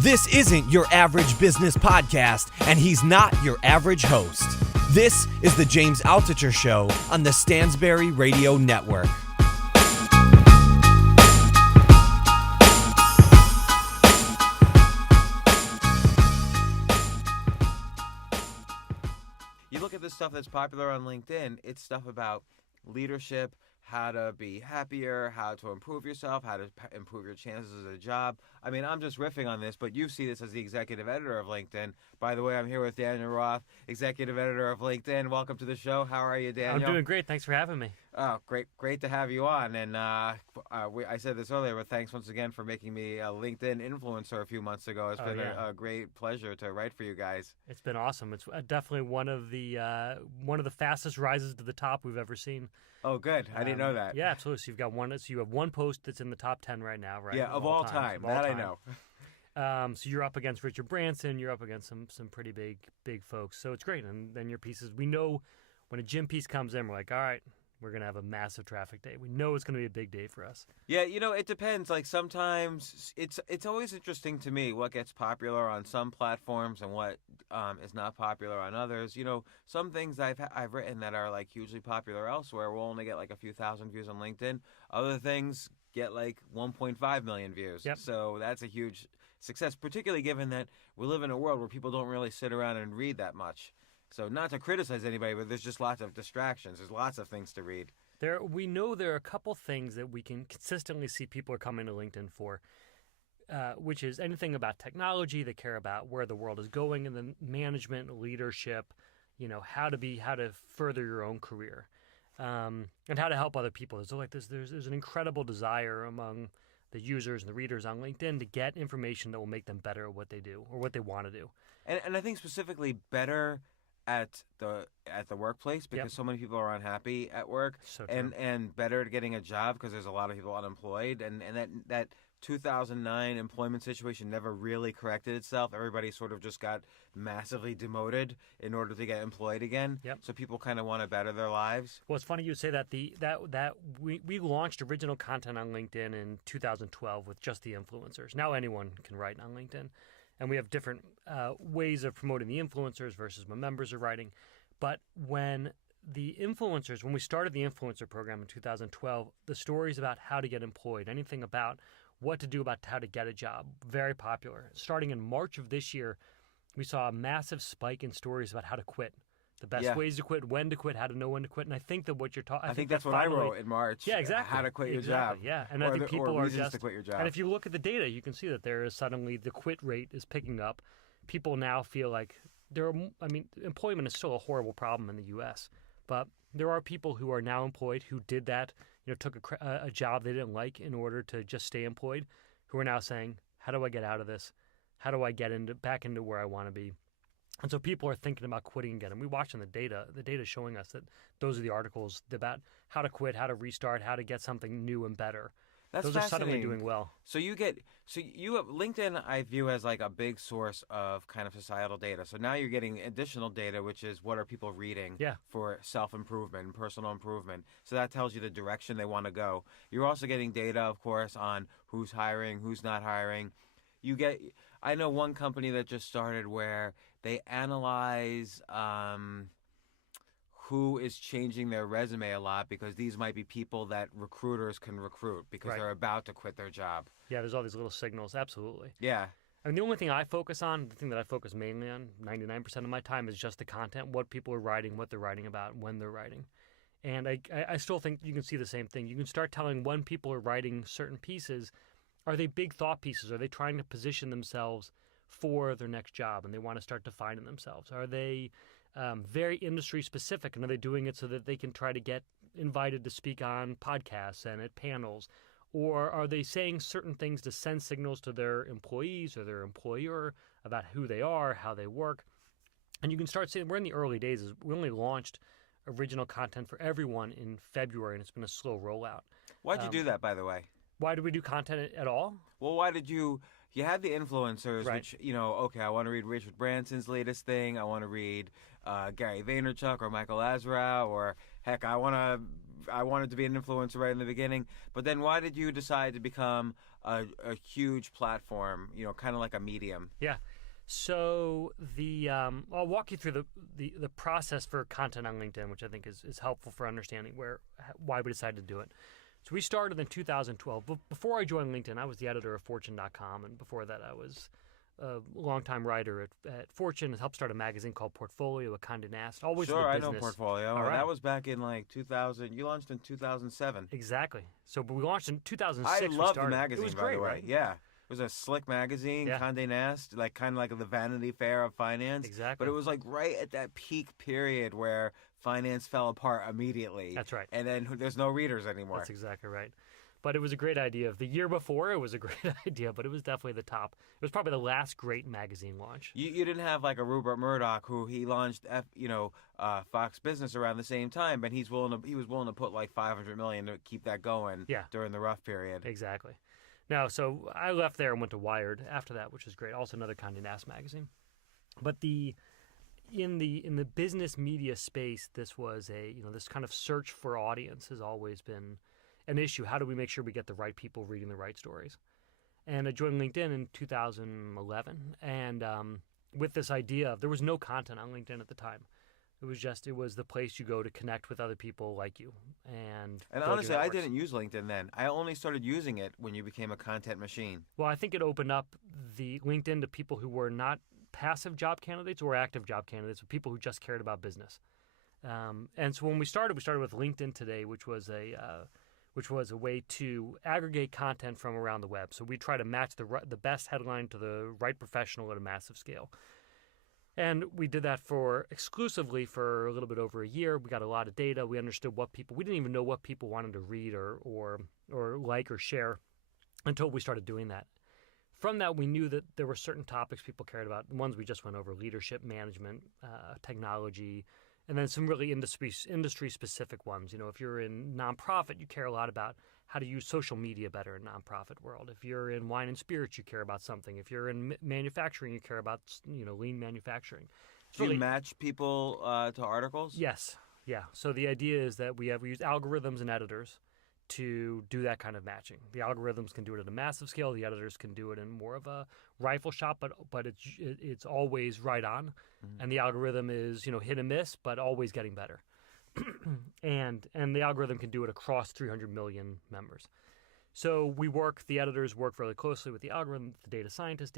This isn't your average business podcast, and he's not your average host. This is the James Altucher Show on the Stansberry Radio Network. You look at the stuff that's popular on LinkedIn, it's stuff about leadership, how to be happier, how to improve yourself, how to improve your chances at a job. I mean, I'm just riffing on this, but you see this as the executive editor of LinkedIn. By the way, I'm here with Daniel Roth, executive editor of LinkedIn. Welcome to the show. How are you, Daniel? I'm doing great. Thanks for having me. Oh, great to have you on. And I said this earlier, but thanks once again for making me a LinkedIn influencer a few months ago. It's been a great pleasure to write for you guys. It's been awesome. It's definitely one of the fastest rises to the top we've ever seen. Oh, good. I didn't know that. Yeah, absolutely. So you've got one. So you have one post that's in the top 10 right now, right? Yeah, of all time. That I know. So you're up against Richard Branson. You're up against some pretty big folks. So it's great. And then your pieces, we know when a Jim piece comes in, we're like, all right, we're going to have a massive traffic day. We know it's going to be a big day for us. Yeah, it depends. Like sometimes it's always interesting to me what gets popular on some platforms and what is not popular on others. Some things I've written that are like hugely popular elsewhere will only get like a few thousand views on LinkedIn. Other things get like 1.5 million views. Yep. So that's a huge success, particularly given that we live in a world where people don't really sit around and read that much. So not to criticize anybody, but there's just lots of distractions. There's lots of things to read. We know there are a couple things that we can consistently see people are coming to LinkedIn for, which is anything about technology. They care about where the world is going, and then management, leadership, how to further your own career, and how to help other people. So there's an incredible desire among the users and the readers on LinkedIn to get information that will make them better at what they do or what they want to do. And I think specifically better at the workplace because so many people are unhappy at work, so true. and better at getting a job because there's a lot of people unemployed, and that 2009 employment situation never really corrected itself. Everybody sort of just got massively demoted in order to get employed again. Yep. So people kind of want to better their lives. Well, it's funny you say that. That we launched original content on LinkedIn in 2012 with just the influencers. Now anyone can write on LinkedIn. And we have different ways of promoting the influencers versus what members are writing. But when we started the influencer program in 2012, the stories about how to get employed, anything about what to do about how to get a job, very popular. Starting in March of this year, we saw a massive spike in stories about how to quit. The best ways to quit, when to quit, how to know when to quit. And I think that what you're talking... I think that's what I wrote in March. Yeah, exactly. How to quit your job. Yeah, and I think people are just... to quit your job. And if you look at the data, you can see that there is suddenly the quit rate is picking up. People now feel like employment is still a horrible problem in the U.S., but there are people who are now employed who did that, took a job they didn't like in order to just stay employed, who are now saying, how do I get out of this? How do I get back into where I want to be? And so people are thinking about quitting again. And we're watching the data showing us that those are the articles about how to quit, how to restart, how to get something new and better. Those are suddenly doing well. So you have LinkedIn, I view as like a big source of kind of societal data. So now you're getting additional data, which is what are people reading for self-improvement and personal improvement. So that tells you the direction they want to go. You're also getting data, of course, on who's hiring, who's not hiring. I know one company that just started where they analyze who is changing their resume a lot because these might be people that recruiters can recruit because they're about to quit their job. Yeah, there's all these little signals. Absolutely. Yeah. I mean, the only thing I focus on, the thing that I focus mainly on 99% of my time is just the content, what people are writing, what they're writing about, when they're writing. And I still think you can see the same thing. You can start telling when people are writing certain pieces. Are they big thought pieces? Are they trying to position themselves for their next job and they want to start defining themselves? Are they very industry specific, and are they doing it so that they can try to get invited to speak on podcasts and at panels? Or are they saying certain things to send signals to their employees or their employer about who they are, how they work? And you can start seeing, we're in the early days. We only launched original content for everyone in February, and it's been a slow rollout. Why'd you do that, by the way? Why did we do content at all? Well, why did you had the influencers, which, okay, I want to read Richard Branson's latest thing. I want to read Gary Vaynerchuk or Michael Azra, or heck, I wanted to be an influencer right in the beginning. But then why did you decide to become a huge platform, kind of like a Medium. Yeah. So I'll walk you through the process for content on LinkedIn, which I think is helpful for understanding why we decided to do it. So we started in 2012. Before I joined LinkedIn, I was the editor of Fortune.com, and before that, I was a longtime writer at Fortune. Helped start a magazine called Portfolio, a Condé Nast. Always sure, in the I business. know Portfolio. All right. That was back in like 2000. You launched in 2007. Exactly. So, but we launched in 2006. I loved the magazine, it was by great, the way. right? Yeah. It was a slick magazine, Yeah. Condé Nast, kind of like the Vanity Fair of finance. Exactly. But it was like right at that peak period where finance fell apart immediately. That's right. And then there's no readers anymore. That's exactly right. But it was a great idea. The year before, it was a great idea, but it was definitely the top. It was probably the last great magazine launch. You didn't have like a Rupert Murdoch who he launched Fox Business around the same time, but he was willing to put like $500 million to keep that going during the rough period. Exactly. No, so I left there and went to Wired after that, which was great. Also another Condé Nast magazine. But in the business media space, this was this kind of search for audience has always been an issue. How do we make sure we get the right people reading the right stories? And I joined LinkedIn in 2011, and with this idea of there was no content on LinkedIn at the time. It was the place you go to connect with other people like you. And honestly, I didn't use LinkedIn then. I only started using it when you became a content machine. Well, I think it opened up the LinkedIn to people who were not passive job candidates or active job candidates, but people who just cared about business. And so when we started with LinkedIn Today, which was a way to aggregate content from around the web. So we try to match the best headline to the right professional at a massive scale. And we did that exclusively for a little bit over a year. We got a lot of data. We understood we didn't even know what people wanted to read or like or share until we started doing that. From that, we knew that there were certain topics people cared about. The ones we just went over: leadership, management, technology, and then some really industry-specific ones. If you're in nonprofit, you care a lot about how to use social media better in nonprofit world. If you're in wine and spirits, you care about something. If you're in manufacturing, you care about lean manufacturing. Do you match people to articles? Yes. Yeah. So the idea is that we use algorithms and editors to do that kind of matching. The algorithms can do it at a massive scale. The editors can do it in more of a rifle shot, but it's always right on. Mm-hmm. And the algorithm is hit and miss, but always getting better. and the algorithm can do it across 300 million members. So the editors work really closely with the algorithm, the data scientists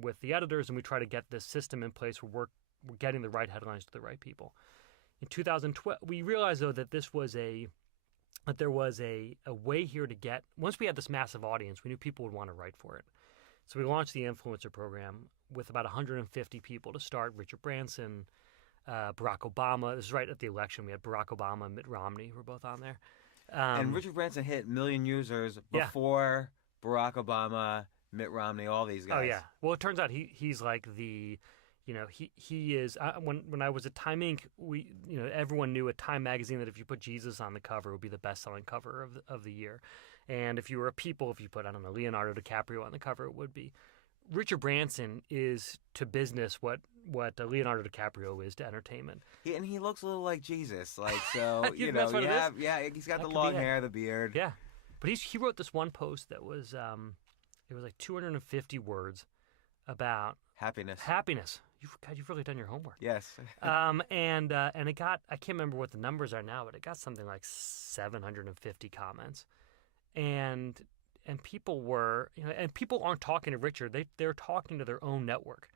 with the editors, and we try to get this system in place where we're getting the right headlines to the right people. In 2012, we realized though that there was a way here to get, once we had this massive audience, we knew people would want to write for it. So we launched the influencer program with about 150 people to start. Richard Branson, Barack Obama. This is right at the election. We had Barack Obama and Mitt Romney were both on there. And Richard Branson hit 1 million users before Barack Obama, Mitt Romney, all these guys. Oh, yeah. Well, it turns out he's like he is. When I was at Time Inc., everyone knew at Time magazine that if you put Jesus on the cover, it would be the best-selling cover of the year. And if you were if you put, Leonardo DiCaprio on the cover, it would be. Richard Branson is to business what Leonardo DiCaprio is to entertainment. And he looks a little like Jesus, so he's got the long hair, the beard. Yeah, but he wrote this one post that was it was like 250 words about happiness. You've really done your homework. Yes. And it got, I can't remember what the numbers are now, but it got something like 750 comments, and people were, and people aren't talking to Richard. They're talking to their own network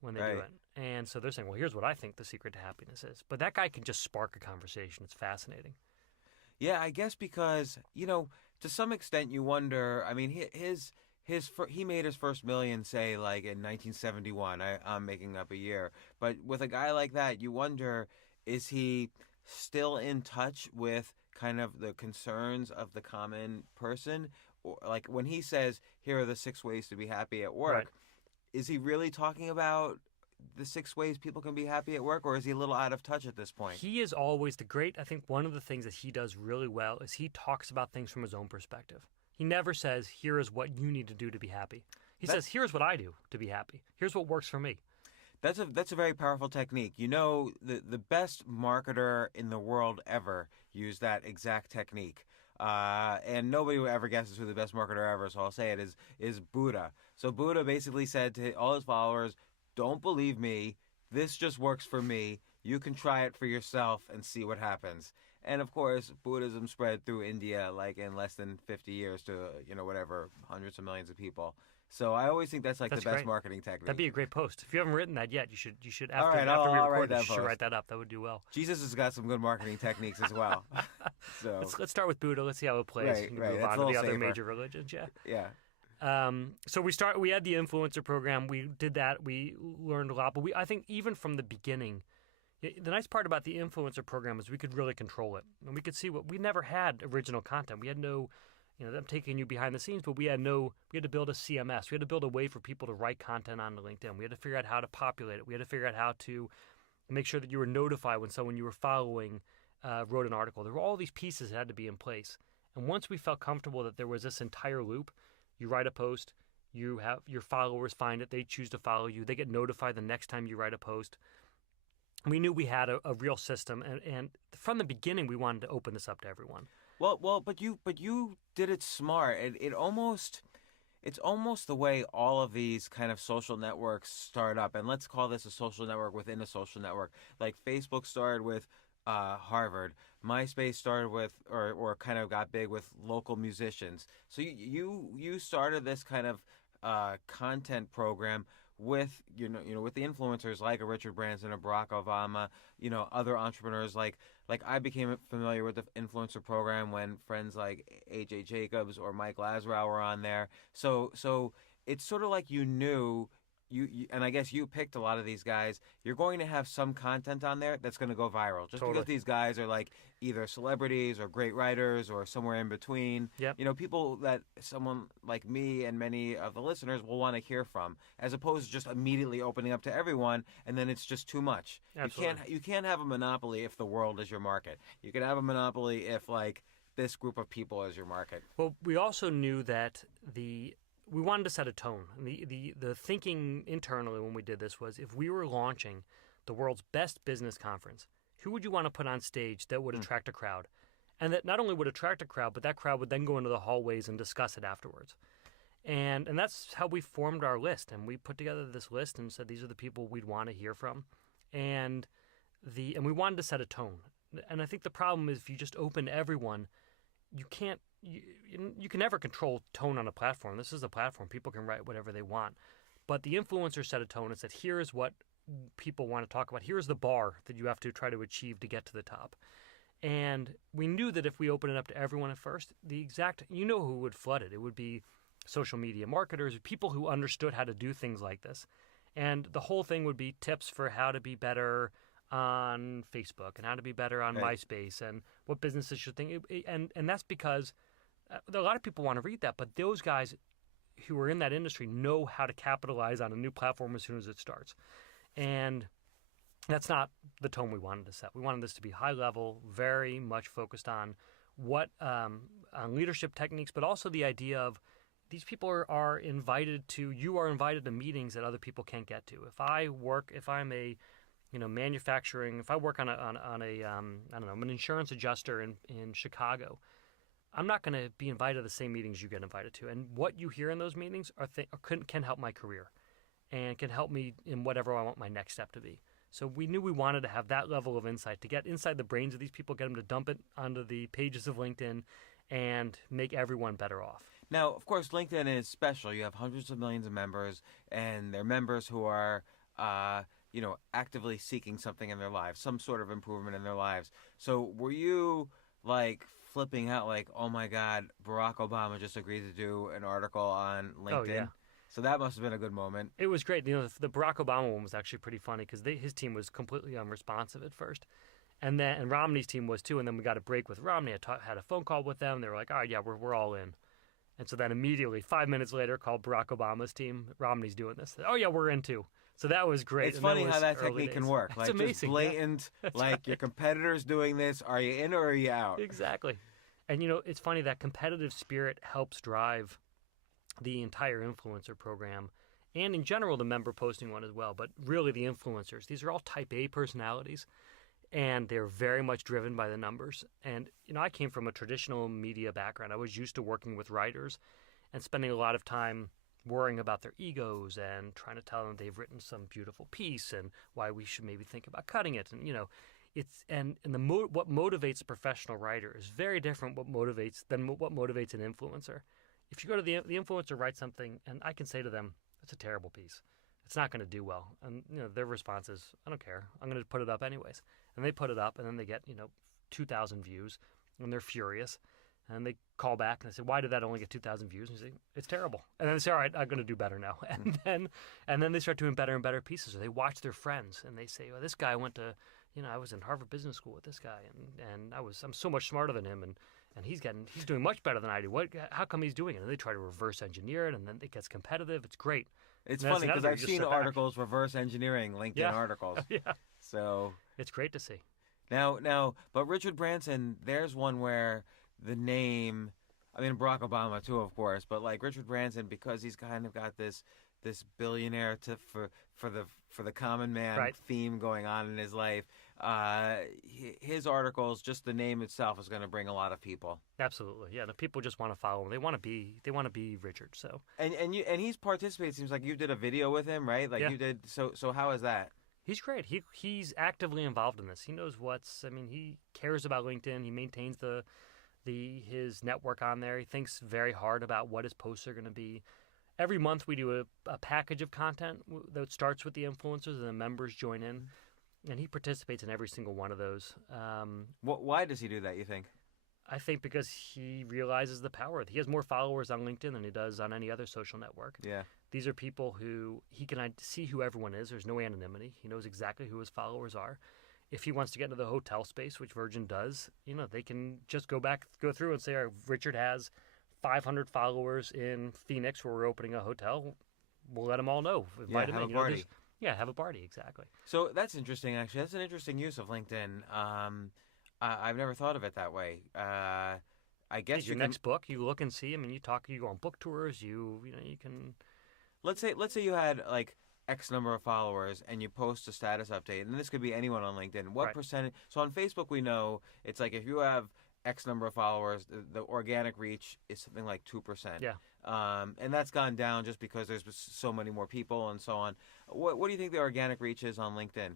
when they do it. And so they're saying, well, here's what I think the secret to happiness is. But that guy can just spark a conversation. It's fascinating. Yeah, I guess because, to some extent you wonder, he made his first million, say, like in 1971. I'm making up a year. But with a guy like that, you wonder, is he still in touch with kind of the concerns of the common person? Or, like when he says, here are the 6 ways to be happy at work, is he really talking about the 6 ways people can be happy at work, or is he a little out of touch at this point? He is always I think one of the things that he does really well is he talks about things from his own perspective. He never says, here is what you need to do to be happy. He says, here's what I do to be happy. Here's what works for me. That's a very powerful technique. The best marketer in the world ever used that exact technique. and nobody ever guesses who the best marketer ever, so I'll say it is Buddha. So Buddha basically said to all his followers, don't believe me. This just works for me. You can try it for yourself and see what happens. And of course, Buddhism spread through India like in less than 50 years to, whatever, hundreds of millions of people. So I always think that's the best great. Marketing technique. That'd be a great post. If you haven't written that yet, you should All after, right, after we I'll record write that this, you should post. write that up. That would do well. Jesus has got some good marketing techniques as well. So Let's start with Buddha. Let's see how it plays. Right. Move That's on a to the little other safer. major religions. Yeah. Yeah. So we had the influencer program. We did that. We learned a lot. But I think even from the beginning, the nice part about the influencer program is we could really control it. And we could see we never had original content. We had no, I'm taking you behind the scenes, but we had to build a CMS. We had to build a way for people to write content on LinkedIn. We had to figure out how to populate it. We had to figure out how to make sure that you were notified when someone you were following wrote an article. There were all these pieces that had to be in place. And once we felt comfortable that there was this entire loop, you write a post, you have your followers find it, they choose to follow you, they get notified the next time you write a post. We knew we had a real system, and from the beginning we wanted to open this up to everyone. Well, but you did it smart. It's almost the way all of these kind of social networks start up, and let's call this a social network within a social network. Like Facebook started with Harvard, MySpace started with or kind of got big with local musicians. So you started this kind of content program with with the influencers like a Richard Branson, a Barack Obama, other entrepreneurs like I became familiar with the influencer program when friends like AJ Jacobs or Mike Lazarow were on there. So it's sort of like you knew and I guess you picked a lot of these guys. You're going to have some content on there that's going to go viral just because these guys are like either celebrities or great writers or somewhere in between. Yep. People that someone like me and many of the listeners will want to hear from, as opposed to just immediately opening up to everyone and then it's just too much. Absolutely. You can't have a monopoly if the world is your market. You can have a monopoly if this group of people is your market. Well, we also knew that we wanted to set a tone. The thinking internally when we did this was, if we were launching the world's best business conference, who would you want to put on stage that would attract a crowd? And that not only would attract a crowd, but that crowd would then go into the hallways and discuss it afterwards. And that's how we formed our list. And we put together this list and said, these are the people we'd want to hear from. And we wanted to set a tone. And I think the problem is if you just open to everyone, you can't. You can never control tone on a platform. This is a platform. People can write whatever they want. But the influencer set a tone and said, here's what people want to talk about. Here's the bar that you have to try to achieve to get to the top. And we knew that if we open it up to everyone at first, who would flood it. It would be social media marketers, people who understood how to do things like this. And the whole thing would be tips for how to be better on Facebook and how to be better on MySpace and what businesses should think. And that's because a lot of people want to read that, but those guys who are in that industry know how to capitalize on a new platform as soon as it starts. And that's not the tone we wanted to set. We wanted this to be high level, very much focused on on leadership techniques, but also the idea of these people are invited to meetings that other people can't get to. If I'm a manufacturing, if I work on I'm an insurance adjuster in Chicago, I'm not going to be invited to the same meetings you get invited to. And what you hear in those meetings can help my career and can help me in whatever I want my next step to be. So we knew we wanted to have that level of insight, to get inside the brains of these people, get them to dump it onto the pages of LinkedIn and make everyone better off. Now, of course, LinkedIn is special. You have hundreds of millions of members, and they're members who are actively seeking something in their lives, some sort of improvement in their lives. So were you flipping out oh my God, Barack Obama just agreed to do an article on LinkedIn? Oh, yeah. So that must have been a good moment. It was great. The Barack Obama one was actually pretty funny because his team was completely unresponsive at first. And Romney's team was too. And then we got a break with Romney. I had a phone call with them. They were like, all right, yeah, we're all in. And so then immediately, 5 minutes later, called Barack Obama's team. Romney's doing this. Oh, yeah, we're in too. So that was great. It's funny how that technique can work. It's amazing. Just blatant, your competitor's doing this. Are you in or are you out? Exactly. And, it's funny, that competitive spirit helps drive the entire influencer program and, in general, the member posting one as well. But really, the influencers, these are all type A personalities. and they're very much driven by the numbers. And, I came from a traditional media background. I was used to working with writers and spending a lot of time worrying about their egos and trying to tell them they've written some beautiful piece and why we should maybe think about cutting it. And, what motivates a professional writer is very different than what motivates an influencer. If you go to the influencer writes something, and I can say to them, it's a terrible piece. It's not going to do well. And, their response is, I don't care. I'm going to put it up anyways. And they put it up, and then they get, 2,000 views, and they're furious. And they call back and they say, why did that only get 2,000 views? And you say, it's terrible. And then they say, all right, I'm going to do better now. And then they start doing better and better pieces. Or they watch their friends and they say, well, this guy went to, I was in Harvard Business School with this guy, and I'm so much smarter than him, and he's doing much better than I do. How come he's doing it? And they try to reverse engineer it, and then it gets competitive. It's great. It's funny because I've seen articles reverse engineering LinkedIn articles. Yeah. So it's great to see. Now, but Richard Branson, there's one where the name, Barack Obama too, of course, but like Richard Branson, because he's kind of got this billionaire for the common man theme going on in his life. His articles, just the name itself, is going to bring a lot of people. Absolutely, yeah. The people just want to follow him. They want to be Richard. So and he's participated. Seems like you did a video with him, right? Like you did. So how is that? He's great. He's actively involved in this. He knows he cares about LinkedIn. He maintains his network on there. He thinks very hard about what his posts are going to be. Every month we do a package of content that starts with the influencers, and the members join in, and he participates in every single one of those. Why does he do that, you think? I think because he realizes the power. He has more followers on LinkedIn than he does on any other social network. Yeah. These are people who he can see who everyone is. There's no anonymity. He knows exactly who his followers are. If he wants to get into the hotel space, which Virgin does, they can just go through and say, Richard has 500 followers in Phoenix where we're opening a hotel. We'll let them all know. Invite them in. A party. Have a party, exactly. So that's interesting, actually. That's an interesting use of LinkedIn. I've never thought of it that way. I guess your next book, you look and see. You go on book tours. You can. Let's say you had like X number of followers and you post a status update, and this could be anyone on LinkedIn. What percentage? So on Facebook, we know it's like if you have X number of followers, the organic reach is something like 2%. Yeah. And that's gone down just because there's so many more people and so on. What do you think the organic reach is on LinkedIn?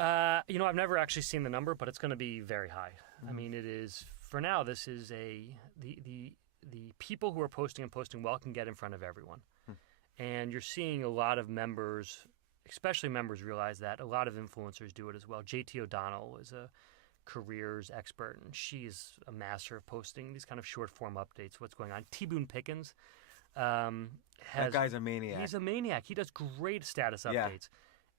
I've never actually seen the number, but it's going to be very high. Mm-hmm. It is, for now, this is the people who are posting and posting well can get in front of everyone. And you're seeing a lot of members, especially members, realize that. A lot of influencers do it as well. JT O'Donnell is a careers expert, and she's a master of posting these kind of short form updates, what's going on. T. Boone Pickens that guy's a maniac. He's a maniac. He does great status updates.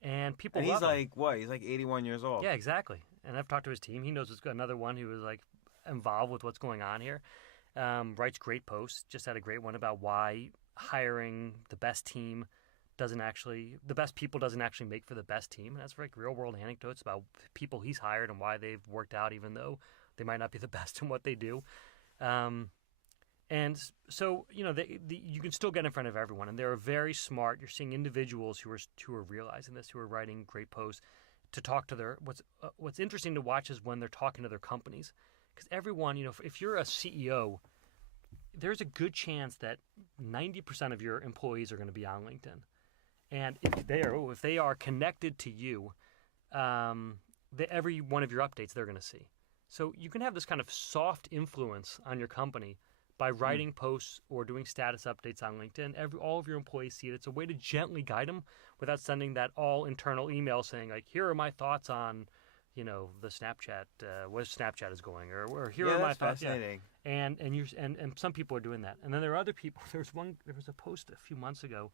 And people love him. He's like 81 years old. Yeah, exactly. And I've talked to his team. He knows another one who is like involved with what's going on here. Writes great posts. Just had a great one about why hiring the best people doesn't actually make for the best team. And that's like real world anecdotes about people he's hired and why they've worked out, even though they might not be the best in what they do. And so, you can still get in front of everyone, and they're very smart. You're seeing individuals who are realizing this, who are writing great posts to talk to their. What's interesting to watch is when they're talking to their companies, because everyone, if you're a CEO, there's a good chance that 90% of your employees are going to be on LinkedIn, and if they are connected to you, every one of your updates they're going to see. So you can have this kind of soft influence on your company by writing posts or doing status updates on LinkedIn. All of your employees see it. It's a way to gently guide them without sending that all internal email saying, like, here are my thoughts on, the Snapchat, where Snapchat is going, or here are my thoughts. Fascinating. Yeah. And some people are doing that. And then there are other people. There was a post a few months ago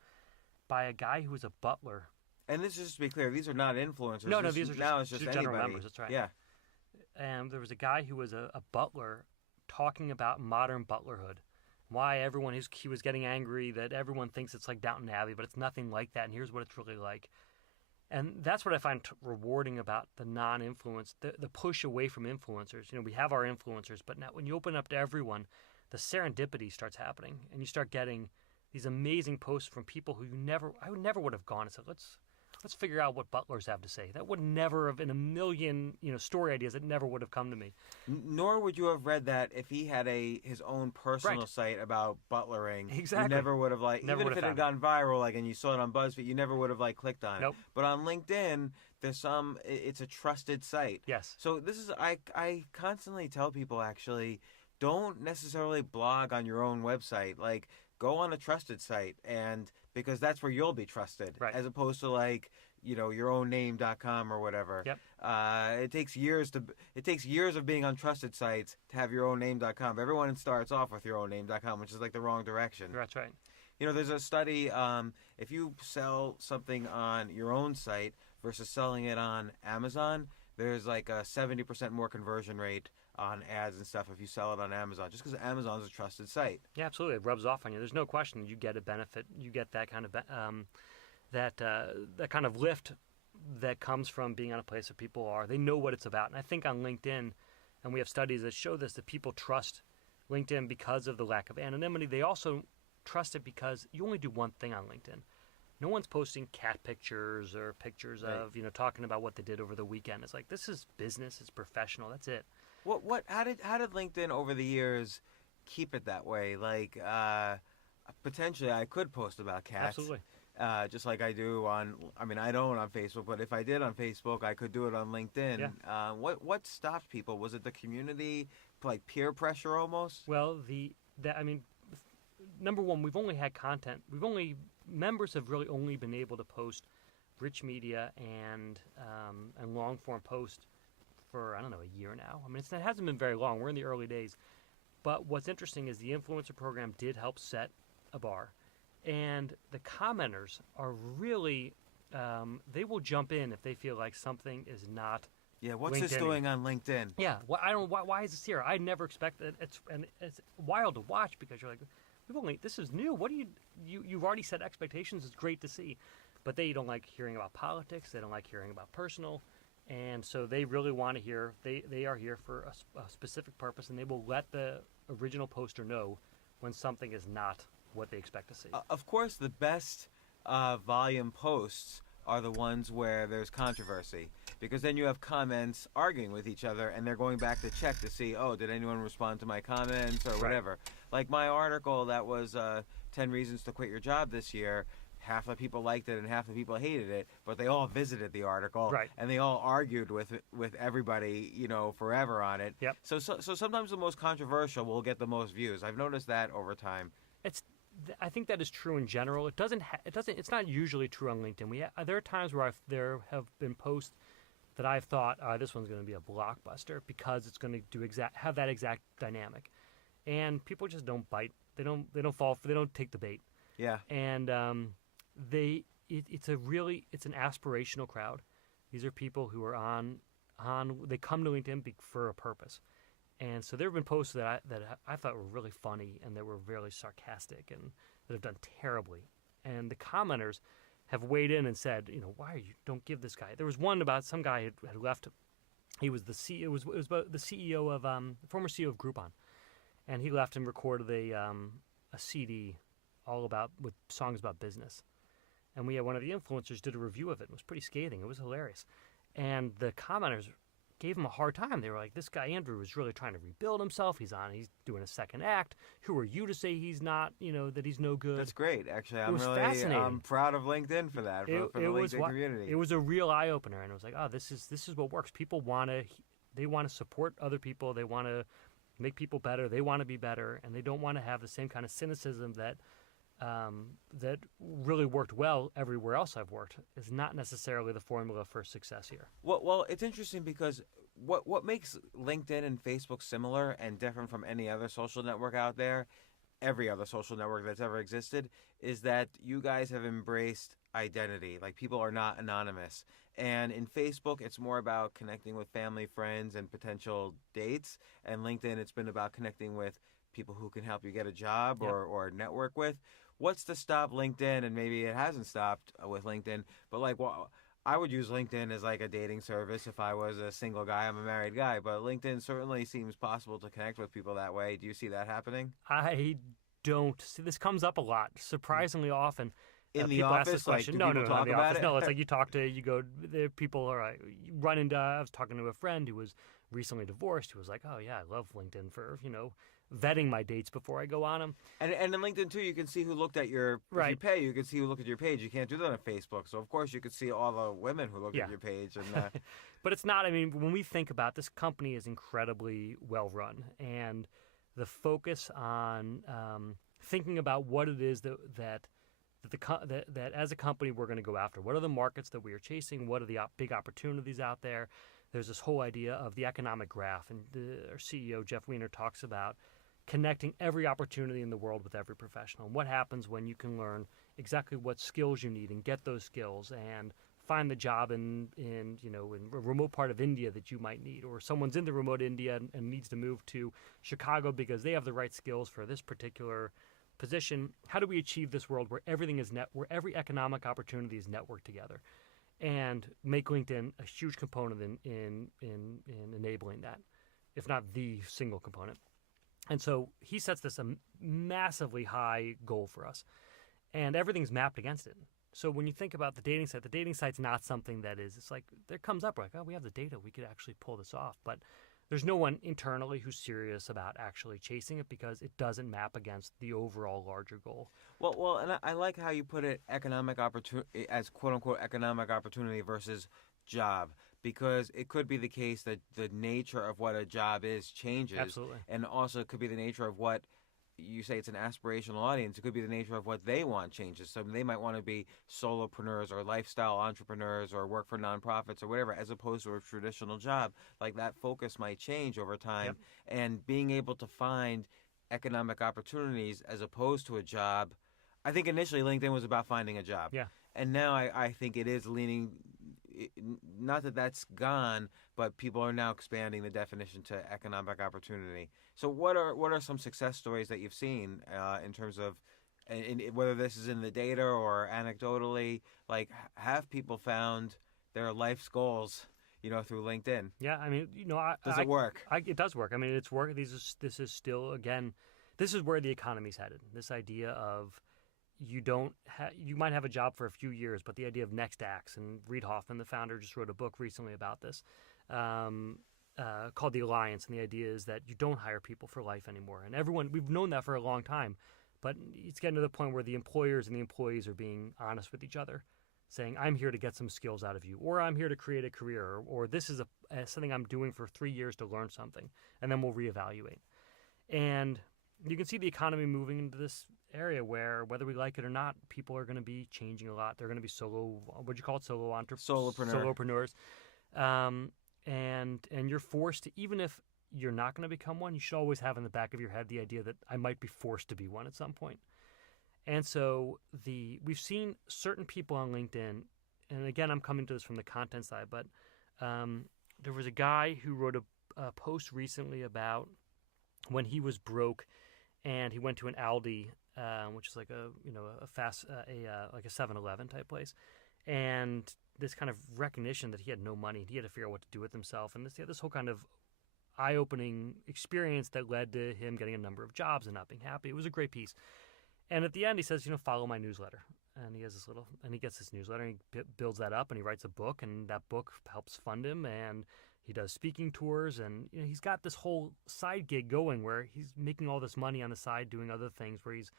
by a guy who was a butler. And this is just to be clear, these are not influencers. No, these are now it's just general anybody. members. That's right. Yeah. And there was a guy who was a butler talking about modern butlerhood, why he was getting angry that everyone thinks it's like Downton Abbey, but it's nothing like that, and here's what it's really like. And that's what I find rewarding about the non-influence, the push away from influencers. We have our influencers, but now when you open up to everyone, the serendipity starts happening, and you start getting these amazing posts from people who I never would have gone and said, let's let's figure out what butlers have to say. That would never have, in a million story ideas, it never would have come to me. Nor would you have read that if he had his own personal site about butlering. Exactly. You never would have Never even if it had gone viral, and you saw it on BuzzFeed, you never would have clicked on it. But on LinkedIn, it's a trusted site. Yes. So this is I constantly tell people, actually, don't necessarily blog on your own website. Go on a trusted site, and because that's where you'll be trusted, as opposed to yourowname.com or whatever. Yep. It takes years of being on trusted sites to have yourowname.com. Everyone starts off with yourowname.com, which is the wrong direction. That's right. There's a study, if you sell something on your own site versus selling it on Amazon, there's a 70% more conversion rate on ads and stuff if you sell it on Amazon, just because Amazon's a trusted site. Yeah, absolutely. It rubs off on you. There's no question you get a benefit. You get that kind of that kind of lift that comes from being on a place where people are. They know what it's about. And I think on LinkedIn, and we have studies that show this, that people trust LinkedIn because of the lack of anonymity. They also trust it because you only do one thing on LinkedIn. No one's posting cat pictures or pictures of, talking about what they did over the weekend. It's this is business, it's professional, that's it. How did LinkedIn over the years keep it that way? Potentially I could post about cats. Absolutely. Just like I do I don't on Facebook, but if I did on Facebook, I could do it on LinkedIn. Yeah. What stopped people? Was it the community, peer pressure almost? Well, number one, we've only had content. Members have really only been able to post rich media and long form post for, a year now. It hasn't been very long. We're in the early days. But what's interesting is the influencer program did help set a bar. And the commenters are really, they will jump in if they feel like something is not. Yeah, what's this doing on LinkedIn? Yeah, why is this here? I never expected it. It's wild to watch because you're this is new. What do you've already set expectations. It's great to see. But they don't like hearing about politics. They don't like hearing about personal. And so they really want to hear, they are here for a specific purpose, and they will let the original poster know when something is not what they expect to see. Of course, the best volume posts are the ones where there's controversy, because then you have comments arguing with each other, and they're going back to check to see, did anyone respond to my comments or whatever. Like my article that was 10 Reasons to Quit Your Job this year, half the people liked it and half the people hated it, but they all visited the article, and they all argued with everybody, forever on it. Yep. So sometimes the most controversial will get the most views. I've noticed that over time. I think that is true in general. It's not usually true on LinkedIn. There are times where there have been posts that I've thought, this one's going to be a blockbuster because it's going to have that exact dynamic, and people just don't bite. They don't take the bait. Yeah. And it's an aspirational crowd. These are people who are they come to LinkedIn for a purpose. And so there have been posts that I thought were really funny and that were really sarcastic and that have done terribly. And the commenters have weighed in and said, don't give this guy. There was one about some guy who had left. He was the CEO. It was about the CEO of former CEO of Groupon, and he left and recorded a CD all about with songs about business. And we had one of the influencers did a review of it. It was pretty scathing. It was hilarious. And the commenters gave him a hard time. They were like, this guy Andrew is really trying to rebuild himself. He's doing a second act. Who are you to say he's not, that he's no good? That's great. Actually, I'm proud of LinkedIn for that, for the LinkedIn community. It was a real eye-opener, and it was like, this is what works. People want to support other people. They want to make people better. They want to be better, and they don't want to have the same kind of cynicism that really worked well everywhere else I've worked. Is not necessarily the formula for success here. Well, it's interesting because what makes LinkedIn and Facebook similar and different from any other social network out there, every other social network that's ever existed, is that you guys have embraced identity. Like, people are not anonymous. And in Facebook, it's more about connecting with family, friends, and potential dates. And LinkedIn, it's been about connecting with people who can help you get a job or network with. What's to stop LinkedIn, and maybe it hasn't stopped with LinkedIn, but I would use LinkedIn as a dating service if I was a single guy. I'm a married guy, but LinkedIn certainly seems possible to connect with people that way. Do you see that happening? I don't. See, this comes up a lot, surprisingly often. In the people ask office, this question. like, do no, people talk in the about office. it? No, it's like you go, the people are, you run into, I was talking to a friend who was recently divorced who was like, oh yeah, I love LinkedIn for, vetting my dates before I go on them. And in LinkedIn too, you can see who looked at your Right. If you pay, you can see who looked at your page. You can't do that on Facebook, so of course you could see all the women who looked at your page. And but it's not. I mean, when we think about this, company is incredibly well run, and the focus on thinking about what it is that as a company we're going to go after. What are the markets that we are chasing? What are the big opportunities out there? There's this whole idea of the economic graph, and our CEO Jeff Weiner talks about connecting every opportunity in the world with every professional. And what happens when you can learn exactly what skills you need and get those skills and find the job in a remote part of India that you might need, or someone's in the remote India and needs to move to Chicago because they have the right skills for this particular position. How do we achieve this world where everything is where every economic opportunity is networked together, and make LinkedIn a huge component in enabling that, if not the single component? And so he sets this a massively high goal for us, and everything's mapped against it. So when you think about the dating site's not something that is, it's like, there comes up, like, oh, we have the data, we could actually pull this off. But there's no one internally who's serious about actually chasing it because it doesn't map against the overall larger goal. Well, and I like how you put it, economic opportunity as quote unquote economic opportunity versus job, because it could be the case that the nature of what a job is changes. Absolutely. And also it could be the nature of what you say it's an aspirational audience. It could be the nature of what they want changes. So they might want to be solopreneurs or lifestyle entrepreneurs or work for nonprofits or whatever, as opposed to a traditional job. Like, that focus might change over time. Yep. And being able to find economic opportunities as opposed to a job. I think initially LinkedIn was about finding a job. Yeah. And now I think it is leaning, not that that's gone, but people are now expanding the definition to economic opportunity. So what are some success stories that you've seen in terms of, whether this is in the data or anecdotally, like, have people found their life's goals, through LinkedIn? Yeah, I mean, does it work? It does work. I mean, it's work. This is still, again, this is where the economy's headed. This idea of you might have a job for a few years, but the idea of next acts, and Reid Hoffman, the founder, just wrote a book recently about this, called The Alliance, and the idea is that you don't hire people for life anymore. And we've known that for a long time, but it's getting to the point where the employers and the employees are being honest with each other, saying, I'm here to get some skills out of you, or I'm here to create a career, or this is something I'm doing for 3 years to learn something, and then we'll reevaluate. And you can see the economy moving into this area where, whether we like it or not, people are going to be changing a lot. They're going to be solopreneurs. And you're forced to, even if you're not going to become one, you should always have in the back of your head the idea that I might be forced to be one at some point. And so we've seen certain people on LinkedIn, and again, I'm coming to this from the content side, but there was a guy who wrote a post recently about when he was broke, and he went to an Aldi, which is like a fast like a 7-Eleven type place, and this kind of recognition that he had no money, he had to figure out what to do with himself, and this whole kind of eye-opening experience that led to him getting a number of jobs and not being happy. It was a great piece. And at the end, he says, follow my newsletter. And he has he gets this newsletter, and he builds that up, and he writes a book, and that book helps fund him, and he does speaking tours, and he's got this whole side gig going where he's making all this money on the side doing other things, where he's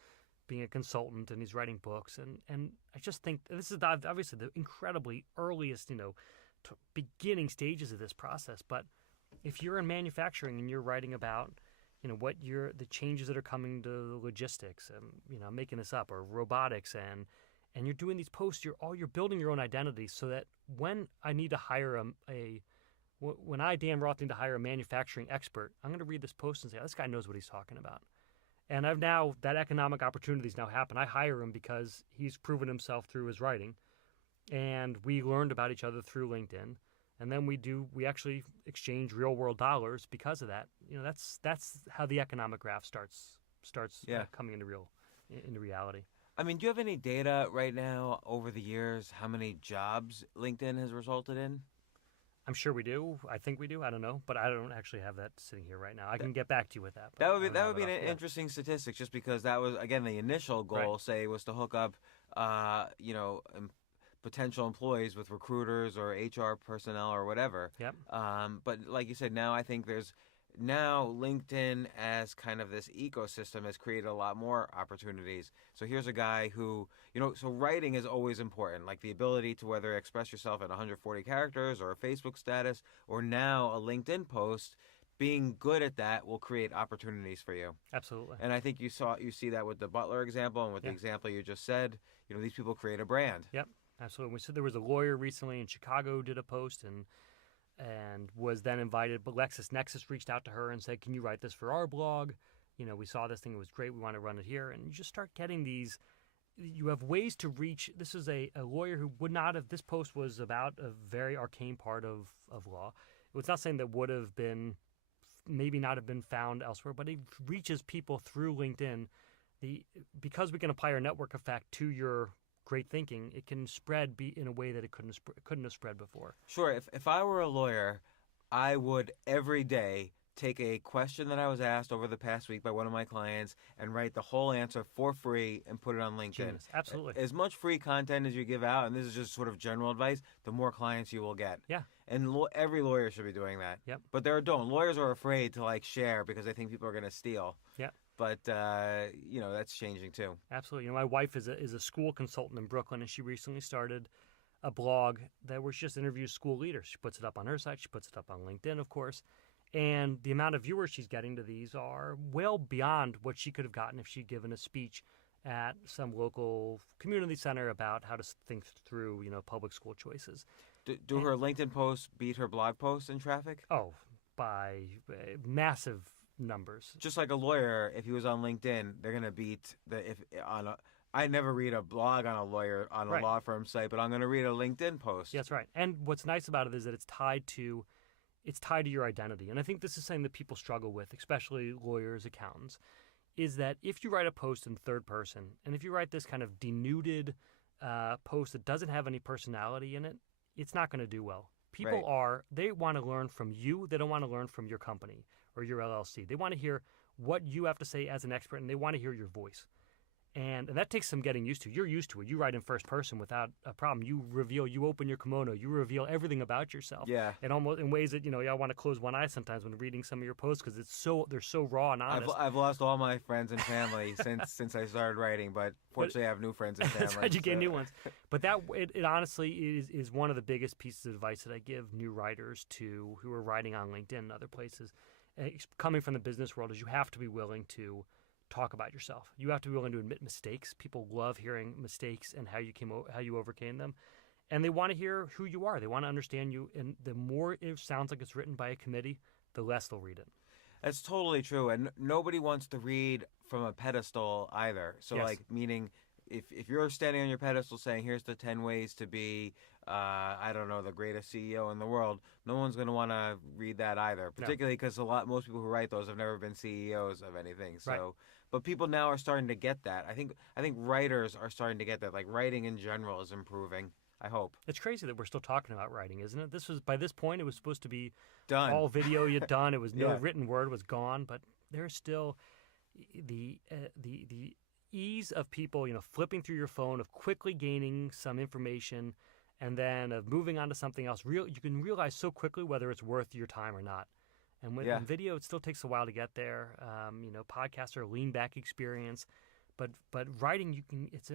being a consultant and he's writing books. And I just think this is obviously the incredibly earliest, beginning stages of this process. But if you're in manufacturing and you're writing about, the changes that are coming to logistics, and I'm making this up, or robotics, and you're doing these posts, you're building your own identity, so that when I need to hire when I, Dan Roth, need to hire a manufacturing expert, I'm going to read this post and say, this guy knows what he's talking about. And that economic opportunities now happen. I hire him because he's proven himself through his writing, and we learned about each other through LinkedIn. And then we actually exchange real world dollars because of that. That's how the economic graph starts coming into reality. I mean, do you have any data right now over the years how many jobs LinkedIn has resulted in? I'm sure we do. I think we do. I don't know, but I don't actually have that sitting here right now. I can get back to you with that. That would be an interesting statistic, just because that was, again, the initial goal. Right. Say, was to hook up potential employees with recruiters or HR personnel or whatever. Yep. But like you said, now I think now LinkedIn as kind of this ecosystem has created a lot more opportunities. So here's a guy who, so writing is always important, like the ability to whether express yourself in 140 characters or a Facebook status or now a LinkedIn post. Being good at that will create opportunities for you. Absolutely. And I think you see that with the Butler example and with the example you just said. These people create a brand. Yep. Absolutely. We said there was a lawyer recently in Chicago who did a post and was then invited, but LexisNexis reached out to her and said, "Can you write this for our blog? We saw this thing; it was great. We want to run it here." And you just start getting these. You have ways to reach. This is a lawyer who would not have. This post was about a very arcane part of law. It was not saying that would have been, maybe not have been found elsewhere, but it reaches people through LinkedIn. Because we can apply our network effect to your great thinking, it can spread in a way that it couldn't have spread before. Sure. If I were a lawyer, I would every day take a question that I was asked over the past week by one of my clients and write the whole answer for free and put it on LinkedIn. Genius. Absolutely. As much free content as you give out, and this is just sort of general advice, the more clients you will get. Yeah. And every lawyer should be doing that. Yep. But lawyers are afraid to share because they think people are going to steal. Yeah. But, that's changing too. Absolutely. My wife is a school consultant in Brooklyn, and she recently started a blog where she just interviews school leaders. She puts it up on her site. She puts it up on LinkedIn, of course. And the amount of viewers she's getting to these are well beyond what she could have gotten if she'd given a speech at some local community center about how to think through, public school choices. Do her LinkedIn posts beat her blog posts in traffic? Oh, by massive numbers. Just like a lawyer, if he was on LinkedIn, they're going to beat I never read a blog on a law firm site, but I'm going to read a LinkedIn post. That's right. And what's nice about it is that it's tied to your identity. And I think this is something that people struggle with, especially lawyers, accountants, is that if you write a post in third person, and if you write this kind of denuded post that doesn't have any personality in it, it's not going to do well. People they want to learn from you. They don't want to learn from your company or your LLC. They want to hear what you have to say as an expert, and they want to hear your voice. And that takes some getting used to. You're used to it. You write in first person without a problem. You open your kimono, you reveal everything about yourself. Yeah. And almost in ways that, I want to close one eye sometimes when reading some of your posts because they're so raw and honest. I've lost all my friends and family since I started writing, but fortunately I have new friends and family. That's right, you get new ones. But it honestly is one of the biggest pieces of advice that I give new writers who are writing on LinkedIn and other places. Coming from the business world is you have to be willing to talk about yourself. You have to be willing to admit mistakes. People love hearing mistakes and how you overcame them. And they want to hear who you are. They want to understand you. And the more it sounds like it's written by a committee, the less they'll read it. That's totally true. And nobody wants to read from a pedestal either. So yes. Meaning if you're standing on your pedestal saying, here's the 10 ways to be, the greatest CEO in the world, no one's going to want to read that either, particularly because most people who write those have never been CEOs of anything. So, right. But people now are starting to get that. I think writers are starting to get that. Like writing in general is improving. I hope. It's crazy that we're still talking about writing, isn't it? By this point, it was supposed to be done. All video you'd done. It was no written word was gone, but there's still the ease of people, flipping through your phone, of quickly gaining some information, and then of moving on to something else. You can realize so quickly whether it's worth your time or not. And with video, it still takes a while to get there. Podcasts are a lean back experience, but writing,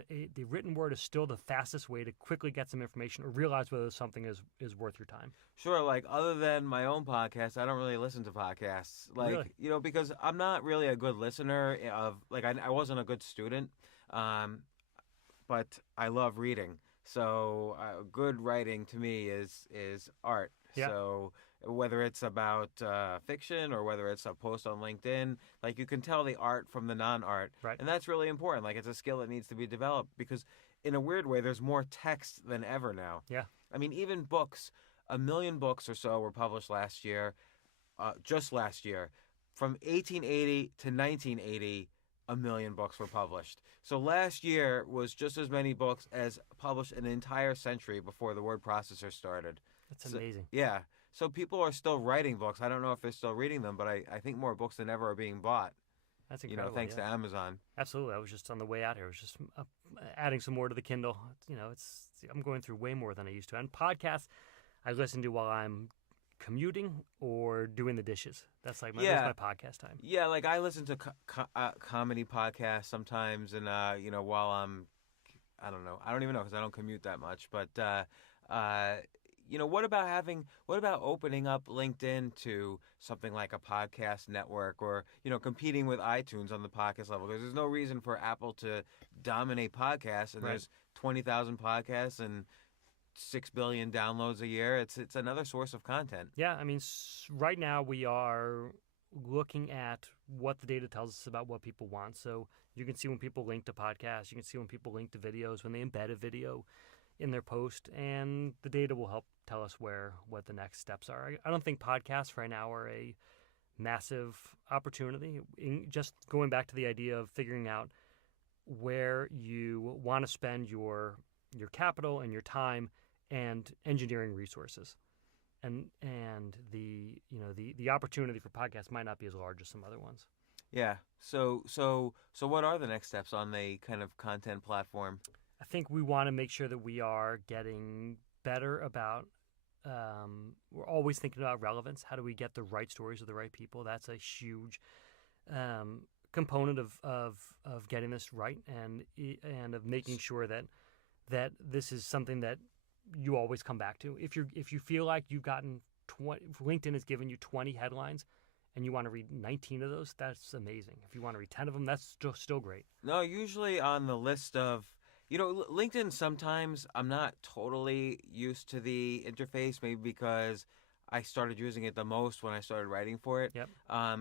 the written word is still the fastest way to quickly get some information or realize whether something is worth your time. Sure. Like other than my own podcast, I don't really listen to podcasts. Really? Because I'm not really a good listener I wasn't a good student, but I love reading. So good writing to me is art. Yeah. So whether it's about fiction or whether it's a post on LinkedIn, you can tell the art from the non-art. Right. And that's really important. It's a skill that needs to be developed because in a weird way, there's more text than ever now. Yeah. I mean, even books, 1 million books or so were published last year, just last year. From 1880 to 1980, 1 million books were published. So last year was just as many books as published an entire century before the word processor started. That's amazing. Yeah. So people are still writing books. I don't know if they're still reading them, but I think more books than ever are being bought. That's incredible. Thanks to Amazon. Absolutely. I was just on the way out here. I was just adding some more to the Kindle. I'm going through way more than I used to. And podcasts, I listen to while I'm commuting or doing the dishes. That's like that's my podcast time. Yeah, like I listen to comedy podcasts sometimes, and while I don't know, I don't even know because I don't commute that much. But what about opening up LinkedIn to something like a podcast network, or competing with iTunes on the podcast level? Because there's no reason for Apple to dominate podcasts, and there's 20,000 podcasts and 6 billion downloads a year. It's another source of content. Yeah, I mean, right now we are looking at what the data tells us about what people want. So you can see when people link to podcasts, you can see when people link to videos, when they embed a video in their post, and the data will help tell us what the next steps are. I don't think podcasts right now are a massive opportunity. Just going back to the idea of figuring out where you want to spend your capital and your time and engineering resources, and the opportunity for podcasts might not be as large as some other ones. Yeah. So what are the next steps on the kind of content platform? I think we want to make sure that we are getting better about. We're always thinking about relevance. How do we get the right stories to the right people? That's a huge component of getting this right, and of making sure that this is something that you always come back to. If you feel like you've gotten if LinkedIn has given you 20 headlines and you want to read 19 of those, that's amazing. If you want to read 10 of them, that's still great. No, usually on the list of, LinkedIn, sometimes I'm not totally used to the interface, maybe because I started using it the most when I started writing for it. Yep.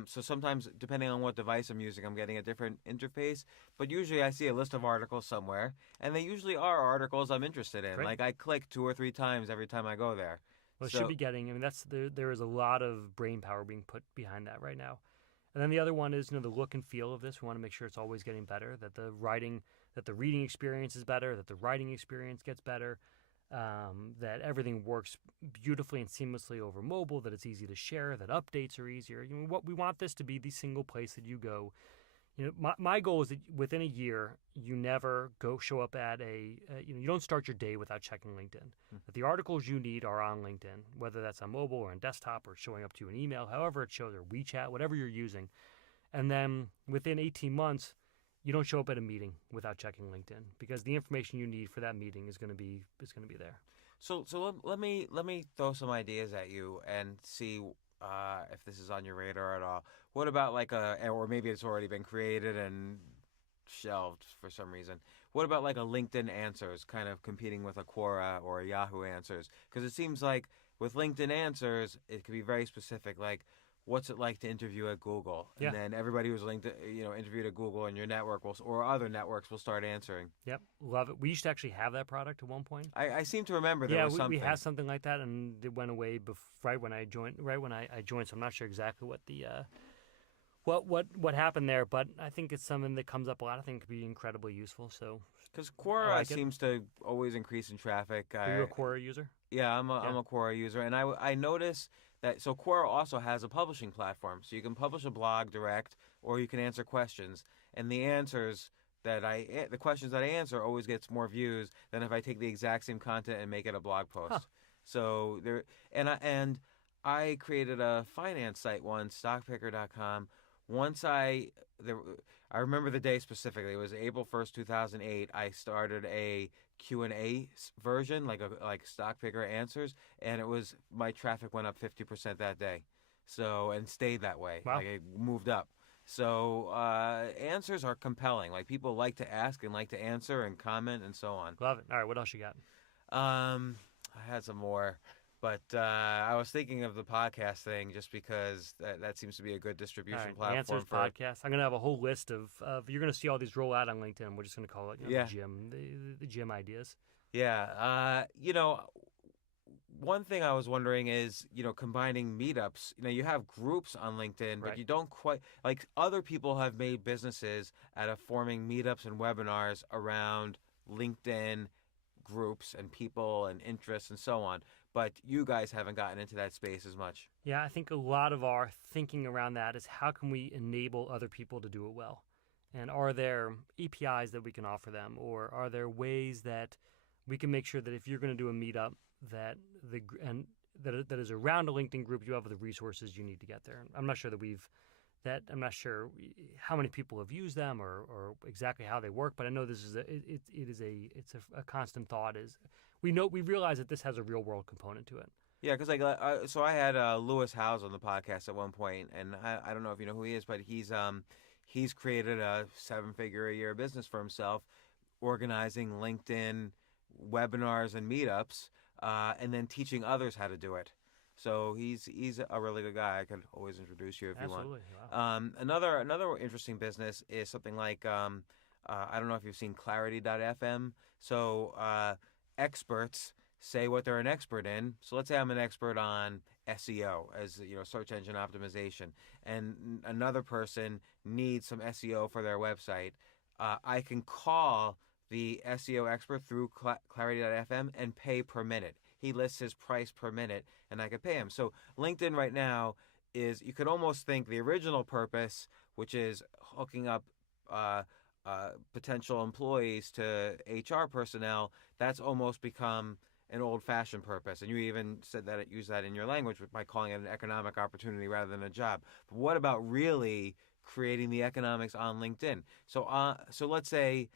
So sometimes, depending on what device I'm using, I'm getting a different interface. But usually I see a list of articles somewhere, and they usually are articles I'm interested in. Great. Like I click 2 or 3 times every time I go there. Well, it should be getting. I mean, there is a lot of brain power being put behind that right now. And then the other one is, the look and feel of this. We want to make sure it's always getting better. That the reading experience is better. That the writing experience gets better. That everything works beautifully and seamlessly over mobile. That it's easy to share. That updates are easier. What we want this to be the single place that you go. My goal is that within a year, you never show up at you don't start your day without checking LinkedIn. That the articles you need are on LinkedIn, whether that's on mobile or on desktop or showing up to you in email, however it shows, or WeChat, whatever you're using. And then within 18 months, you don't show up at a meeting without checking LinkedIn, because the information you need for that meeting is going to be there. So let me throw some ideas at you and see if this is on your radar at all. What about or maybe it's already been created and shelved for some reason. What about like a LinkedIn Answers, kind of competing with a Quora or a Yahoo Answers? Because it seems like with LinkedIn Answers, it could be very specific, like what's it like to interview at Google? And then everybody who's interviewed at Google in your network or other networks will start answering. Yep, love it. We used to actually have that product at one point. I seem to remember there was something. Yeah, we had something like that, and it went away right when I joined. So I'm not sure exactly what the what happened there, but I think it's something that comes up a lot. I think it could be incredibly useful. So because Quora seems to always increase in traffic. Are you a Quora user? Yeah, I'm a Quora user, and I notice that Quora also has a publishing platform, so you can publish a blog direct, or you can answer questions, and the questions that I answer always gets more views than if I take the exact same content and make it a blog post. Huh. So I created a finance site once, stockpicker.com. Once I remember the day specifically. It was April 1st, 2008. I started a Q&A version, like Stock Picker Answers, and my traffic went up 50% that day. So, and stayed that way. Wow. Like it moved up. So, answers are compelling. Like people like to ask and like to answer and comment and so on. Love it. All right, what else you got? I had some more. But I was thinking of the podcast thing just because that seems to be a good distribution platform. Answers podcast. I'm going to have a whole list of you're going to see all these roll out on LinkedIn. We're just going to call it the gym ideas. Yeah. One thing I was wondering is, combining meetups. You have groups on LinkedIn, but you don't quite, like other people have made businesses out of forming meetups and webinars around LinkedIn groups and people and interests and so on. But you guys haven't gotten into that space as much. Yeah, I think a lot of our thinking around that is how can we enable other people to do it well? And are there APIs that we can offer them, or are there ways that we can make sure that if you're going to do a meetup that that is around a LinkedIn group, you have the resources you need to get there. I'm not sure I'm not sure how many people have used them or exactly how they work, but I know this is a constant thought. We realize that this has a real world component to it. Yeah, because so I had Lewis Howes on the podcast at one point, and I don't know if you know who he is, but he's created a 7-figure a year business for himself, organizing LinkedIn webinars and meetups, and then teaching others how to do it. So he's a really good guy. I could always introduce you if you want. Wow. Another interesting business is something like I don't know if you've seen curated.fm. So experts say what they're an expert in. So let's say I'm an expert on SEO, as search engine optimization, and another person needs some SEO for their website. I can call the SEO expert through Clarity.fm and pay per minute. He lists his price per minute, and I could pay him. So LinkedIn right now is, you could almost think the original purpose, which is hooking up potential employees to HR personnel, that's almost become an old-fashioned purpose. And you even said that, use that in your language by calling it an economic opportunity rather than a job. But what about really creating the economics on LinkedIn? So let's say,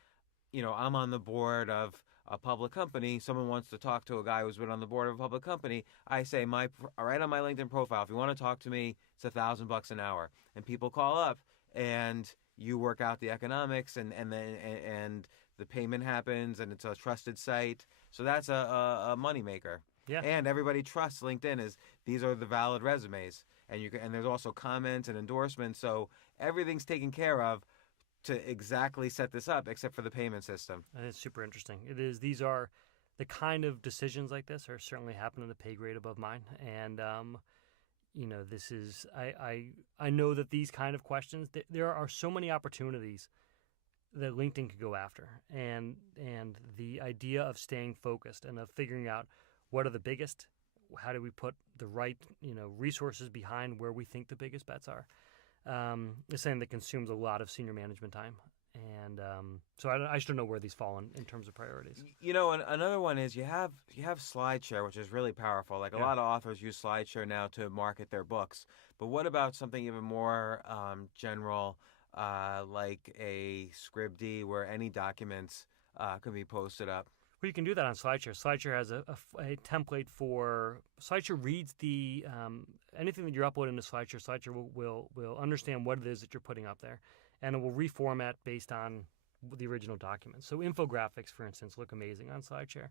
I'm on the board of a public company. Someone wants to talk to a guy who's been on the board of a public company. I say, right on my LinkedIn profile, if you want to talk to me, it's $1,000 an hour. And people call up, and you work out the economics, and the payment happens, and it's a trusted site. So that's a moneymaker. Yeah. And everybody trusts LinkedIn as these are the valid resumes, and there's also comments and endorsements. So everything's taken care of to exactly set this up, except for the payment system. And it's super interesting. These are the kind of decisions like this are certainly happening at a pay grade above mine. And, this is, I know that these kind of questions, there are so many opportunities that LinkedIn could go after. And the idea of staying focused and of figuring out what are the biggest, how do we put the right, resources behind where we think the biggest bets are. Is something that consumes a lot of senior management time. And so I just don't know where these fall in terms of priorities. Another one is you have SlideShare, which is really powerful. Like a lot of authors use SlideShare now to market their books. But what about something even more general, like a Scribd, where any documents can be posted up? Well, you can do that on SlideShare. SlideShare has a template for SlideShare reads the anything that you're uploading to SlideShare. SlideShare will understand what it is that you're putting up there, and it will reformat based on the original document. So infographics, for instance, look amazing on SlideShare.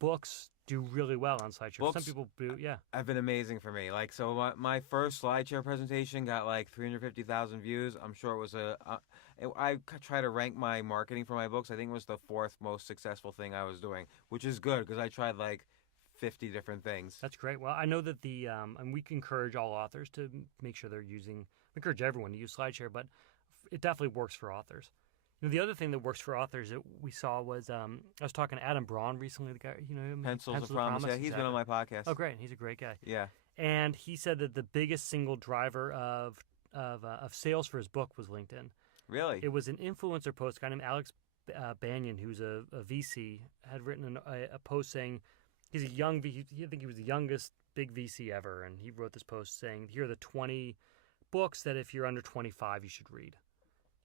Books do really well on SlideShare. Books, some people do, yeah. Have been amazing for me. Like, so my first SlideShare presentation got like 350,000 views. I'm sure it was I try to rank my marketing for my books. I think it was the 4th most successful thing I was doing, which is good because I tried like 50 different things. That's great. Well, I know that and we can encourage all authors to make sure we encourage everyone to use SlideShare, but it definitely works for authors. The other thing that works for authors that we saw was I was talking to Adam Braun recently, the guy, Pencils of Promise. Yeah, he's been on my podcast. Oh, great. He's a great guy. Yeah. And he said that the biggest single driver of sales for his book was LinkedIn. Really? It was an influencer post. A guy named Alex Banyan, who's a VC, had written a post saying he's a young VC. I think he was the youngest big VC ever, and he wrote this post saying, here are the 20 books that if you're under 25 you should read.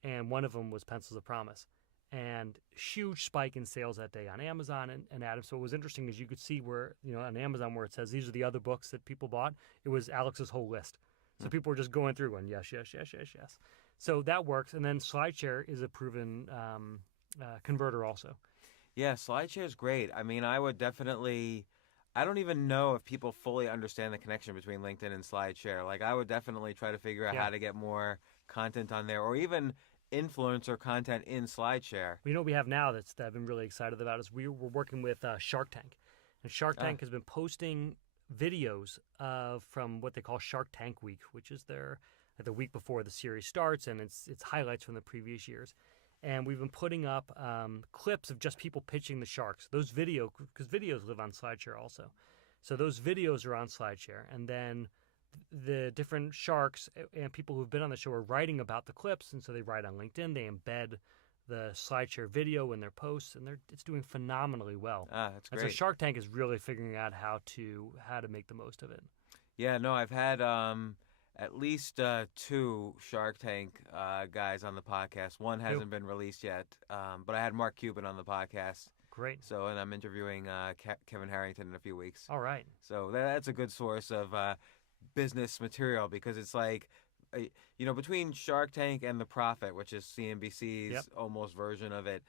And one of them was Pencils of Promise. And huge spike in sales that day on Amazon and Adam. So it was interesting as you could see where, on Amazon where it says these are the other books that people bought, it was Alex's whole list. So people were just going through going, yes, yes, yes, yes, yes. So that works. And then SlideShare is a proven converter also. Yeah, SlideShare is great. I mean, I don't even know if people fully understand the connection between LinkedIn and SlideShare. Like, I would definitely try to figure out how to get more content on there, or even influencer content in SlideShare. Well, what we have now that I've been really excited about is we're working with Shark Tank. And Shark Tank has been posting videos from what they call Shark Tank Week, which is the week before the series starts, and it's highlights from the previous years. And we've been putting up clips of just people pitching the sharks. Those because videos live on SlideShare also. So those videos are on SlideShare. And then the different sharks and people who've been on the show are writing about the clips, and so they write on LinkedIn. They embed the SlideShare video in their posts, and it's doing phenomenally well. That's great. And so Shark Tank is really figuring out how to make the most of it. Yeah, no, I've had at least 2 Shark Tank guys on the podcast. One hasn't been released yet, but I had Mark Cuban on the podcast. Great. So, and I'm interviewing Kevin Harrington in a few weeks. All right. So that's a good source of business material, because it's like, between Shark Tank and The Profit, which is CNBC's almost version of it,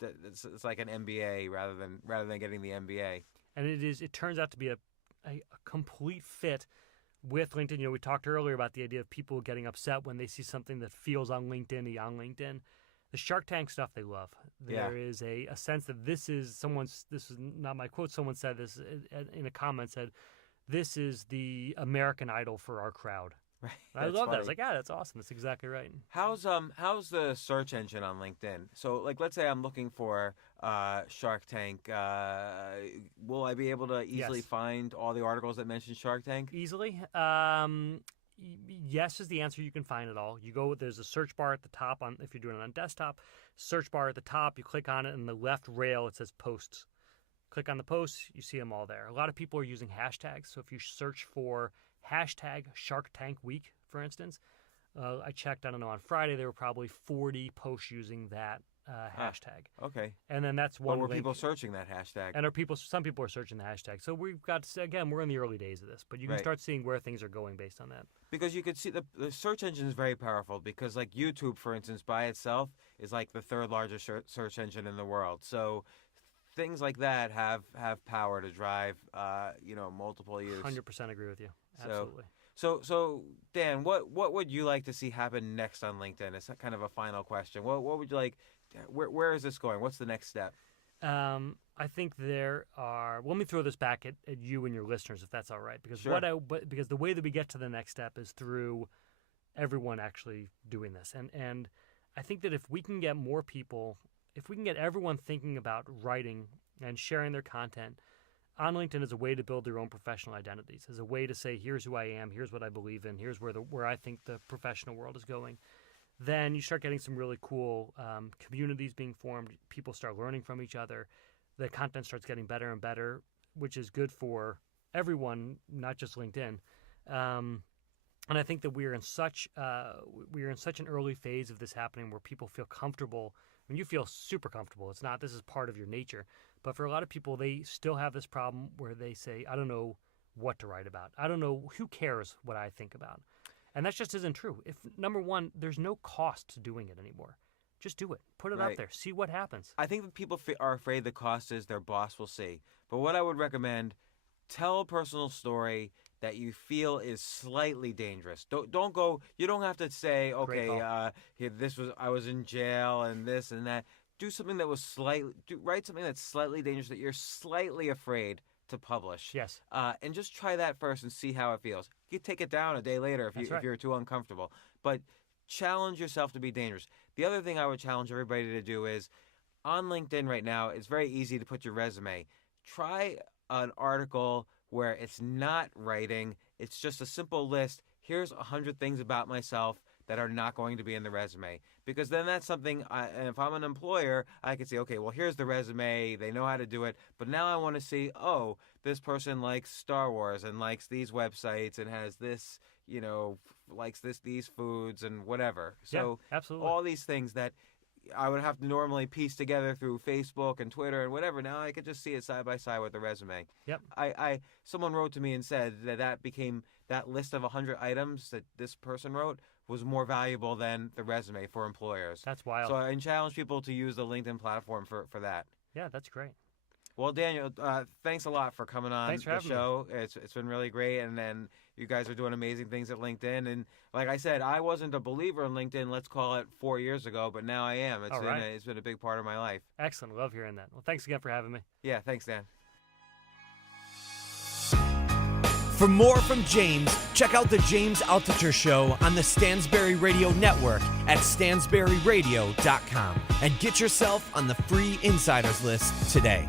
it's like an MBA rather than getting the MBA. And it turns out to be a complete fit with LinkedIn. We talked earlier about the idea of people getting upset when they see something that feels on LinkedIn. The Shark Tank stuff they love. There is a sense that this is not my quote, someone said this in a comment, said, this is the American Idol for our crowd. Right. I love that. I was like, that's awesome. That's exactly right. How's the search engine on LinkedIn? So, like, let's say I'm looking for Shark Tank. Will I be able to easily find all the articles that mention Shark Tank? Easily. Yes is the answer. You can find it all. You go, there's a search bar at the top if you're doing it on desktop. Search bar at the top. You click on it, and the left rail it says posts. Click on the posts. You see them all there. A lot of people are using hashtags. So if you search for hashtag Shark Tank Week, for instance, I checked, I don't know, on Friday there were probably 40 posts using that hashtag. Okay. And then that's one. Were people searching that hashtag? And some people are searching the hashtag. So we've got, again, we're in the early days of this, but you can start seeing where things are going based on that. Because you could see the search engine is very powerful, because like YouTube, for instance, by itself is like the 3rd largest search engine in the world. So things like that have power to drive, multiple use. 100% agree with you. Absolutely. So Dan, what would you like to see happen next on LinkedIn? It's kind of a final question. What would you like? Where is this going? What's the next step? I think there are. Let me throw this back at you and your listeners, if that's all right. Because because the way that we get to the next step is through everyone actually doing this, and I think that if we can get more people, if we can get everyone thinking about writing and sharing their content on LinkedIn as a way to build their own professional identities, as a way to say, here's who I am, here's what I believe in, here's where I think the professional world is going, then you start getting some really cool communities being formed. People start learning from each other. The content starts getting better and better, which is good for everyone, not just LinkedIn. And I think that we are in such an early phase of this happening where people feel comfortable. I mean, you feel super comfortable. It's not, this is part of your nature. But for a lot of people, they still have this problem where they say, I don't know what to write about. I don't know, who cares what I think about? And that just isn't true. If, number one, there's no cost to doing it anymore. Just do it. Put it out there. See what happens. I think that people are afraid the cost is their boss will see. But what I would recommend, tell a personal story that you feel is slightly dangerous. Don't go. You don't have to say, okay, I was in jail and this and that. Do something that was write something that's slightly dangerous, that you're slightly afraid to publish. Yes. And just try that first and see how it feels. You take it down a day later if you're too uncomfortable. But challenge yourself to be dangerous. The other thing I would challenge everybody to do is, on LinkedIn right now, it's very easy to put your resume. Try an article where it's not writing. It's just a simple list. Here's 100 things about myself that are not going to be in the resume. Because then that's something, and if I'm an employer, I can say, okay, well, here's the resume. They know how to do it. But now I want to see, oh, this person likes Star Wars and likes these websites and has this, likes these foods and whatever. So absolutely. All these things that I would have to normally piece together through Facebook and Twitter and whatever. Now I could just see it side by side with the resume. Yep. Someone wrote to me and said that became, that list of 100 items that this person wrote was more valuable than the resume for employers. That's wild. So I challenge people to use the LinkedIn platform for that. Yeah, that's great. Well, Daniel, thanks a lot for coming on the show. It's been really great, and then you guys are doing amazing things at LinkedIn. And like I said, I wasn't a believer in LinkedIn, let's call it 4 years ago, but now I am. It's been a big part of my life. Excellent. Love hearing that. Well, thanks again for having me. Yeah, thanks, Dan. For more from James, check out the James Altucher Show on the Stansberry Radio Network at stansberryradio.com and get yourself on the free insiders list today.